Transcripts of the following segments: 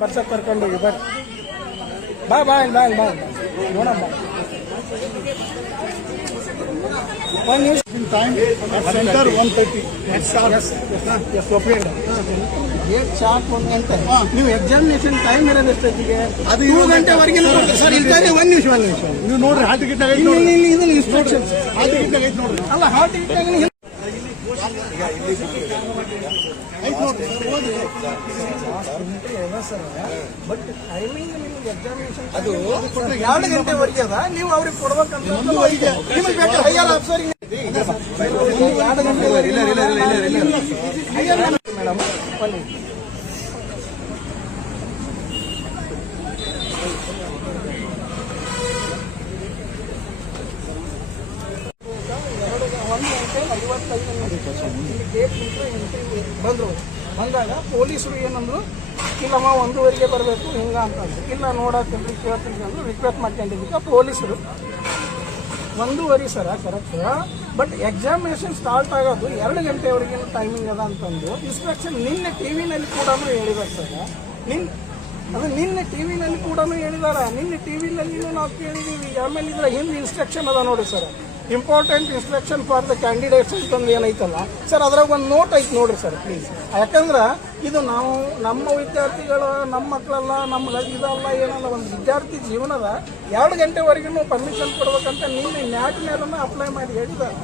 ಬರ್ಸಕ್ ಕರ್ಕೊಂಡೋಗಿ ಬರ್ರಿ ಬಾ ಬಾ ಬಾ ಬಾ ನೋಡಮ್ಮ ಸೆಂಟರ್ 130 ಶಾರ್ಟ್ 1 ಗಂಟೆ ನೀವು ಎಕ್ಸಾಮಿನೇಷನ್ ಟೈಮ್ ಇರೋದು ಎಷ್ಟೊತ್ತಿಗೆ ಅದು 2 ಗಂಟೆವರೆಗೆ ಸರ್ ಇಲ್ತಾನೆ. ಒಂದು ನಿಮಿಷ ನೀವು ನೋಡ್ರಿ ಹಾಲ್ ಟಿಕೆಟ್ ಇದನ್ನ ಇನ್ಸ್ಟ್ರಕ್ಷನ್ಸ್ ಹಾಲ್ ಟಿಕೆಟ್ ಐತೆ ನೋಡ್ರಿ. ಅಲ್ಲ ಹಾಲ್ ಟಿಕೆಟ್ ಬಟ್ ಟೈಮಿಂಗ್ ನಿಮ್ಗೆ ಎಕ್ಸಾಮಿನೇಷನ್ ಅದು 2 ಗಂಟೆವರೆಗೆ ಅದ. ನೀವು ಅವ್ರಿಗೆ ಕೊಡ್ಬೇಕಂತ ನಿಮಗೆ ಬೇಕಾದ್ರೆ ಹೈಯರ್ ಆಫೀಸರ್ ಮೇಡಮ್ ಬನ್ನಿ. ಬಂದಾಗ ಪೊಲೀಸರು ಏನಂದ್ರು, ಇಲ್ಲಮ್ಮ 1:15 ಬರಬೇಕು ಹಿಂಗ ಅಂತಂದ್ರು. ಇಲ್ಲ ನೋಡತ್ತೀವಿ ಕೇಳ್ತೀನಿ ಅಂದ್ರು. ರಿಕ್ವೆಸ್ಟ್ ಮಾಡ್ಕೊಂಡಿದ್ದಕ್ಕೆ ಪೊಲೀಸರು 1:15 ಸರ ಕರೆಕ್ಟ್. ಬಟ್ ಎಕ್ಸಾಮಿನೇಷನ್ ಸ್ಟಾರ್ಟ್ ಆಗೋದು 2 ಗಂಟೆವರೆಗಿನ ಟೈಮಿಂಗ್ ಅದ ಅಂತಂದು ಇನ್ಸ್ಟ್ರಕ್ಷನ್ ನಿನ್ನೆ ಟಿವಿನಲ್ಲಿ ಕೂಡ ಹೇಳಿದ್ದಾರೆ ಸರ್. ನಿನ್ನೆ ಟಿವಿನಲ್ಲಿ ಕೂಡ ಹೇಳಿದಾರ. ನಿನ್ನೆ ಟಿವಿನಲ್ಲಿ ನಾವು ಕೇಳಿದೀವಿ. ಆಮೇಲೆ ಇದ್ರ ಹಿಂದೆ ಇನ್ಸ್ಟ್ರಕ್ಷನ್ ಅದ ನೋಡಿ sir, important instruction for the candidates ಅಂತಂದು ಏನೈತಲ್ಲ ಸರ್, ಅದ್ರಾಗ ಒಂದು ನೋಟ್ ಐತೆ ನೋಡ್ರಿ ಸರ್ ಪ್ಲೀಸ್. ಯಾಕಂದ್ರೆ ಇದು ನಾವು ನಮ್ಮ ವಿದ್ಯಾರ್ಥಿಗಳು ನಮ್ಮ ಮಕ್ಕಳೆಲ್ಲ ನಮ್ಗೆ ಇದಲ್ಲ ಏನಲ್ಲ, ಒಂದು ವಿದ್ಯಾರ್ಥಿ ಜೀವನದ 2 ಗಂಟೆವರೆಗೂ ಪರ್ಮಿಷನ್ ಕೊಡ್ಬೇಕಂತ ನಿನ್ನೆ ನ್ಯಾಟ್ ಮೇಲನ್ನ ಅಪ್ಲೈ ಮಾಡಿ ಹೇಳಿದ್ದಾರೆ.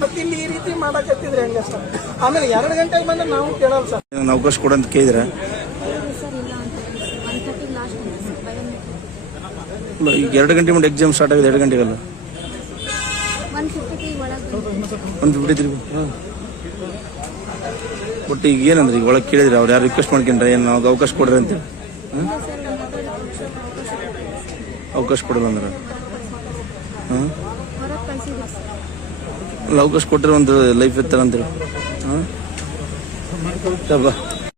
ಮತ್ತೆ ಇಲ್ಲಿ ಈ ರೀತಿ ಮಾಡಕತ್ತಿದ್ರೆ ಹೆಂಗೆ ಸರ್? ಆಮೇಲೆ 2 ಗಂಟೆಗೆ ಬಂದ್ರೆ ನಾವು ಕೇಳಲ್ಲ ಸರ್. ಅವಕಾಶ ಕೊಡಂತ ಕೇಳಿದ್ರೆ ಈಗ 2 ಗಂಟೆ ಮುಂದೆ ಎಕ್ಸಾಮ್ ಸ್ಟಾರ್ಟ್ ಆಗಿದೆ. 2 ಗಂಟೆಗಲ್ಲ 1:53. ಬಟ್ ಈಗ ಏನಂದ್ರೆ ಈಗ ಒಳಗೆ ಕೇಳಿದ್ರೆ ಅವ್ರು ಯಾರು ರಿಕ್ವೆಸ್ಟ್ ಮಾಡ್ಕೊಂಡ್ರೆ ಏನು ನಾವು ಅವಕಾಶ ಕೊಡ್ರಿ ಅಂತೇಳಿ ಅವಕಾಶ ಕೊಡಲ್ಲ ಅಂದ್ರೆ ಅಲ್ಲ ಅವಕಾಶ ಕೊಟ್ಟರೆ ಒಂದು ಲೈಫ್ ಇರ್ತಾರೆ ಅಂತೇಳಿ.